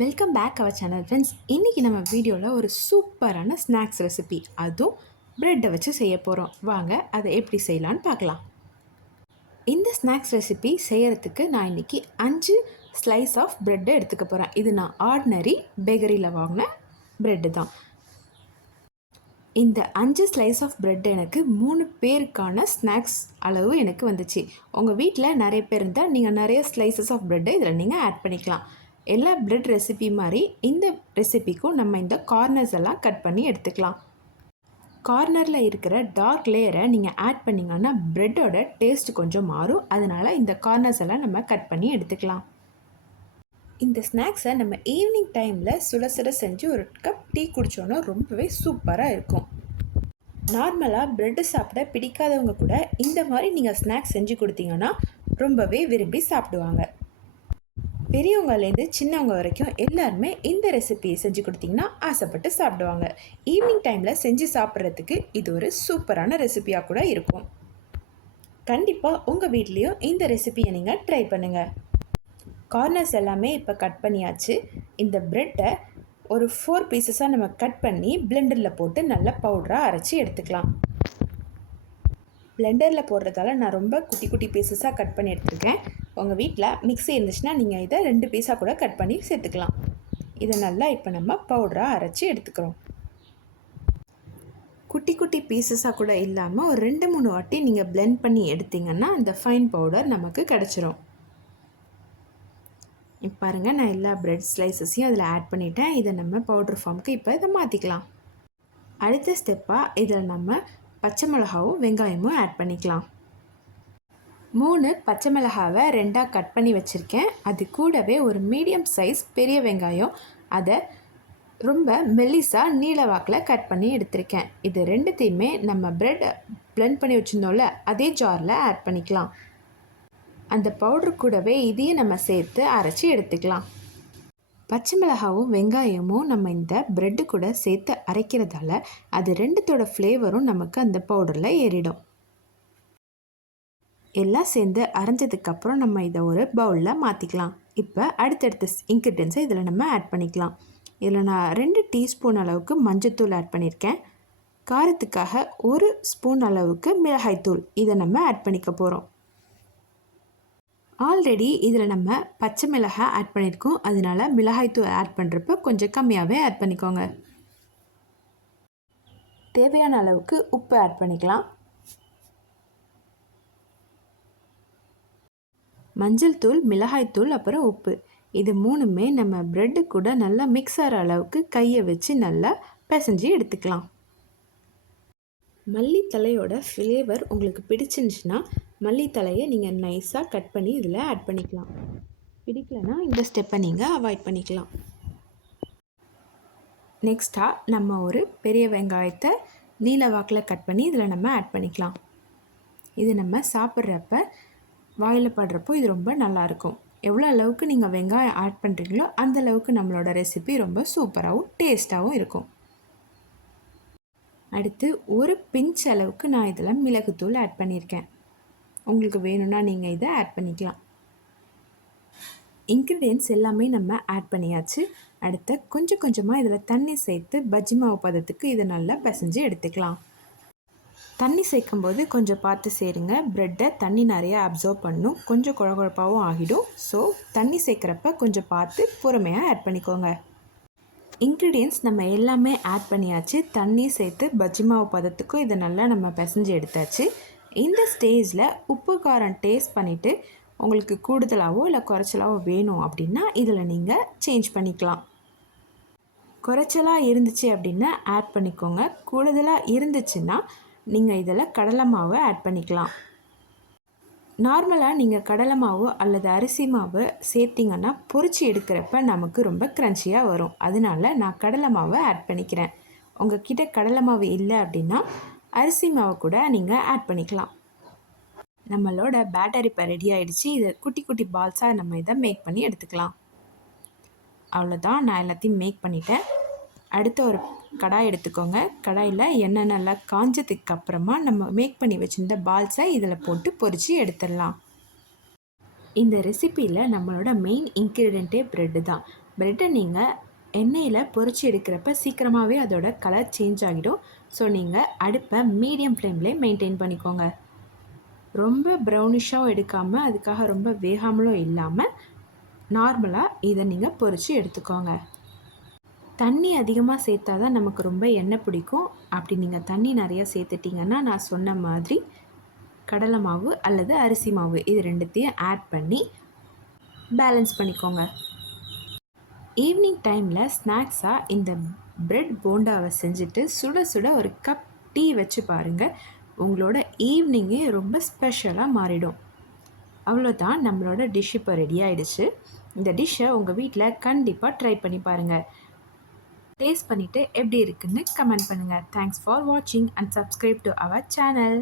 Welcome back our channel friends. இன்றைக்கி நம்ம வீடியோவில் ஒரு சூப்பரான ஸ்நாக்ஸ் ரெசிபி, அதுவும் ப்ரெட்டை வச்சு செய்ய போகிறோம். வாங்க அதை எப்படி செய்யலான்னு பார்க்கலாம். இந்த ஸ்நாக்ஸ் ரெசிபி செய்கிறதுக்கு நான் இன்றைக்கி 5 ஸ்லைஸ் ஆஃப் ப்ரெட்டை எடுத்துக்க போகிறேன். இது நான் ஆர்டினரி பேக்கரியில் வாங்கின ப்ரெட்டு தான். இந்த 5 ஸ்லைஸ் ஆஃப் ப்ரெட் எனக்கு 3 பேருக்கான ஸ்நாக்ஸ் அளவு எனக்கு வந்துச்சு. உங்கள் வீட்டில் நிறைய பேர் இருந்தால் நீங்கள் நிறைய ஸ்லைசஸ் ஆஃப் ப்ரெட்டை இதில் நீங்கள் ஆட் பண்ணிக்கலாம். எல்லா ப்ரெட் ரெசிபி மாதிரி இந்த ரெசிபிக்கும் நம்ம இந்த கார்னர்ஸ் எல்லாம் கட் பண்ணி எடுத்துக்கலாம். கார்னரில் இருக்கிற டார்க் லேயரை நீங்கள் ஆட் பண்ணிங்கன்னா ப்ரெட்டோட டேஸ்ட் கொஞ்சம் மாறும். அதனால் இந்த கார்னர்ஸ் எல்லாம் நம்ம கட் பண்ணி எடுத்துக்கலாம். இந்த ஸ்நாக்ஸை நம்ம ஈவினிங் டைமில் சுட சுட செஞ்சு ஒரு கப் டீ குடித்தோன்னா ரொம்பவே சூப்பராக இருக்கும். நார்மலாக ப்ரெட்டு சாப்பிட பிடிக்காதவங்க கூட இந்த மாதிரி நீங்கள் ஸ்நாக்ஸ் செஞ்சு கொடுத்தீங்கன்னா ரொம்பவே விரும்பி சாப்பிடுவாங்க. பெரியவங்கலேருந்து சின்னவங்க வரைக்கும் எல்லாருமே இந்த ரெசிபியை செஞ்சு கொடுத்தீங்கன்னா ஆசைப்பட்டு சாப்பிடுவாங்க. ஈவினிங் டைமில் செஞ்சு சாப்பிட்றதுக்கு இது ஒரு சூப்பரான ரெசிபியாக கூட இருக்கும். கண்டிப்பாக உங்கள் வீட்லேயும் இந்த ரெசிபியை நீங்கள் ட்ரை பண்ணுங்கள். கார்னர்ஸ் எல்லாமே இப்போ கட் பண்ணியாச்சு. இந்த ப்ரெட்டை ஒரு 4 பீசஸாக நம்ம கட் பண்ணி பிளெண்டரில் போட்டு நல்லா பவுடராக அரைச்சி எடுத்துக்கலாம். பிளெண்டரில் போடுறதால நான் ரொம்ப குட்டி குட்டி பீசஸாக கட் பண்ணி எடுத்துருக்கேன். உங்கள் வீட்டில் மிக்ஸி இருந்துச்சுன்னா நீங்கள் இதை 2 பீஸாக கூட கட் பண்ணி சேர்த்துக்கலாம். இதை நல்லா இப்போ நம்ம பவுடராக அரைச்சி எடுத்துக்கிறோம். குட்டி குட்டி பீசஸாக கூட இல்லாமல் ஒரு 2-3 வாட்டி நீங்கள் பிளெண்ட் பண்ணி எடுத்திங்கன்னா அந்த ஃபைன் பவுடர் நமக்கு கிடச்சிரும். இப்போ பாருங்கள், நான் எல்லா ப்ரெட் ஸ்லைசஸையும் அதில் ஆட் பண்ணிவிட்டேன். இதை நம்ம பவுடர் ஃபார்முக்கு இப்போ இதை மாற்றிக்கலாம். அடுத்த ஸ்டெப்பாக இதில் நம்ம பச்சை மிளகாவும் வெங்காயமும் ஆட் பண்ணிக்கலாம். 3 பச்சை மிளகாவை 2ஆக கட் பண்ணி வச்சுருக்கேன். அது கூடவே ஒரு மீடியம் சைஸ் பெரிய வெங்காயம், அதை ரொம்ப மெல்லிஸாக நீல வாக்கில் கட் பண்ணி எடுத்திருக்கேன். இது ரெண்டுத்தையுமே நம்ம ப்ரெட் பிளெண்ட் பண்ணி வச்சுருந்தோம்ல அதே ஜாரில் ஆட் பண்ணிக்கலாம். அந்த பவுடர் கூடவே இதையும் நம்ம சேர்த்து அரைச்சி எடுத்துக்கலாம். பச்சை மிளகாவும் வெங்காயமும் நம்ம இந்த ப்ரெட்டு கூட சேர்த்து அரைக்கிறதால அது ரெண்டுத்தோட ஃப்ளேவரும் நமக்கு அந்த பவுடரில் ஏறிடும். எல்லாம் சேர்ந்து அரைஞ்சதுக்கப்புறம் நம்ம இதை ஒரு பவுலில் மாற்றிக்கலாம். இப்போ அடுத்தடுத்த இன்க்ரீடியன்ஸை இதில் நம்ம ஆட் பண்ணிக்கலாம். இதில் நான் 2 டீஸ்பூன் அளவுக்கு மஞ்சத்தூள் ஆட் பண்ணியிருக்கேன். காரத்துக்காக 1 ஸ்பூன் அளவுக்கு மிளகாய்த்தூள் இதை நம்ம ஆட் பண்ணிக்க போகிறோம். ஆல்ரெடி இதில் நம்ம பச்சை மிளகாய் ஆட் பண்ணியிருக்கோம். அதனால் மிளகாய்த்தூள் ஆட் பண்ணுறப்ப கொஞ்சம் கம்மியாகவே ஆட் பண்ணிக்கோங்க. தேவையான அளவுக்கு உப்பு ஆட் பண்ணிக்கலாம். மஞ்சள் தூள், மிளகாய்த்தூள், அப்புறம் உப்பு, இது 3மே நம்ம ப்ரெட்டு கூட நல்லா மிக்ஸ் ஆகிற அளவுக்கு கையை வச்சு நல்லா பிசைஞ்சு எடுத்துக்கலாம். மல்லித்தலையோட ஃப்ளேவர் உங்களுக்கு பிடிச்சிருந்துச்சுன்னா மல்லித்தலையை நீங்கள் நைஸாக கட் பண்ணி இதில் ஆட் பண்ணிக்கலாம். பிடிக்கலைன்னா இந்த ஸ்டெப்பை நீங்கள் அவாய்ட் பண்ணிக்கலாம். நெக்ஸ்ட்டாக நம்ம ஒரு பெரிய வெங்காயத்தை நீல வாக்கில் கட் பண்ணி இதில் நம்ம ஆட் பண்ணிக்கலாம். இது நம்ம சாப்பிட்றப்ப வாயில் படுறப்போ இது ரொம்ப நல்லாயிருக்கும். எவ்வளோ அளவுக்கு நீங்கள் வெங்காயம் ஆட் பண்ணுறீங்களோ அந்த அளவுக்கு நம்மளோட ரெசிபி ரொம்ப சூப்பராகவும் டேஸ்ட்டாகவும் இருக்கும். அடுத்து ஒரு பிஞ்ச் அளவுக்கு நான் இதில் மிளகுத்தூள் ஆட் பண்ணியிருக்கேன். உங்களுக்கு வேணும்னா நீங்கள் இதை ஆட் பண்ணிக்கலாம். இன்க்ரீடியன்ட்ஸ் எல்லாமே நம்ம ஆட் பண்ணியாச்சு. அடுத்து கொஞ்சம் கொஞ்சமாக இதில் தண்ணி சேர்த்து பஜ்ஜி மாவு பதத்துக்கு இதை நல்லா பிசைஞ்சு எடுத்துக்கலாம். தண்ணி சேர்க்கும்போது கொஞ்சம் பார்த்து சேருங்க. ப்ரெட்டை தண்ணி நிறையா அப்சர்வ் பண்ணும், கொஞ்சம் குழகுழப்பாகவும் ஆகிடும். ஸோ தண்ணி சேர்க்குறப்ப கொஞ்சம் பார்த்து பொறுமையாக ஆட் பண்ணிக்கோங்க. இன்க்ரீடியன்ட்ஸ் நம்ம எல்லாமே ஆட் பண்ணியாச்சு. தண்ணி சேர்த்து பஜ்ஜி மாவு பதத்துக்கும் இதை நல்லா நம்ம பிசைஞ்சு எடுத்தாச்சு. இந்த ஸ்டேஜில் உப்பு காரம் டேஸ்ட் பண்ணிவிட்டு உங்களுக்கு கூடுதலாகவோ இல்லை குறைச்சலாவோ வேணும் அப்படின்னா இதில் நீங்கள் சேஞ்ச் பண்ணிக்கலாம். குறைச்சலாக இருந்துச்சு அப்படின்னா ஆட் பண்ணிக்கோங்க. கூடுதலாக இருந்துச்சுன்னா நீங்கள் இதில் கடலை மாவை ஆட் பண்ணிக்கலாம். நார்மலாக நீங்கள் கடலை மாவு அல்லது அரிசி மாவு சேர்த்திங்கன்னா பொரிச்சு எடுக்கிறப்ப நமக்கு ரொம்ப க்ரன்ச்சியாக வரும். அதனால நான் கடலை மாவை ஆட் பண்ணிக்கிறேன். உங்கள் கிட்ட கடலை மாவு இல்லை அப்படின்னா அரிசி மாவை கூட நீங்கள் ஆட் பண்ணிக்கலாம். நம்மளோட பேட்டர் இப்போ ரெடி ஆகிடுச்சு. இதை குட்டி குட்டி பால்ஸாக நம்ம இதை மேக் பண்ணி எடுத்துக்கலாம். அவ்வளோதான், நான் எல்லாத்தையும் மேக் பண்ணிட்டேன். அடுத்த ஒரு கடாய் எடுத்துக்கோங்க. கடாயில் எண்ணெய் நல்லா காஞ்சதுக்கு அப்புறமா நம்ம மேக் பண்ணி வச்சுருந்த பால்ஸை இதில் போட்டு பொரித்து எடுத்துடலாம். இந்த ரெசிப்பியில் நம்மளோட மெயின் இன்க்ரீடியண்ட்டே ப்ரெட்டு தான். ப்ரெட்டை நீங்கள் எண்ணெயில் பொரிச்சு எடுக்கிறப்ப சீக்கிரமாகவே அதோட கலர் சேஞ்ச் ஆகிடும். ஸோ நீங்கள் அடுப்பை மீடியம் ஃப்ளேம்லேயே மெயின்டைன் பண்ணிக்கோங்க. ரொம்ப ப்ரௌனிஷாகவும் எடுக்காமல் அதுக்காக ரொம்ப வேகாமலும் இல்லாமல் நார்மலாக இதை நீங்கள் பொரித்து எடுத்துக்கோங்க. தண்ணி அதிகமாக சேர்த்தா தான் நமக்கு ரொம்ப எண்ணெய் பிடிக்கும். அப்படி நீங்கள் தண்ணி நிறையா சேர்த்துட்டிங்கன்னா நான் சொன்ன மாதிரி கடலை மாவு அல்லது அரிசி மாவு இது ரெண்டுத்தையும் ஆட் பண்ணி பேலன்ஸ் பண்ணிக்கோங்க. ஈவினிங் டைமில் ஸ்நாக்ஸாக இந்த பிரெட் போண்டாவை செஞ்சுட்டு சுட சுட ஒரு கப் டீ வச்சு பாருங்கள். உங்களோட ஈவினிங்கே ரொம்ப ஸ்பெஷலாக மாறிடும். அவ்வளோதான், நம்மளோட டிஷ் இப்போ ரெடி ஆகிடுச்சு. இந்த டிஷ்ஷை உங்கள் வீட்டில் கண்டிப்பாக ட்ரை பண்ணி பாருங்கள். டேஸ்ட் பண்ணிவிட்டு எப்படி இருக்குன்னு கமெண்ட் பண்ணுங்கள். தேங்க்ஸ் ஃபார் வாட்சிங் and subscribe to our channel.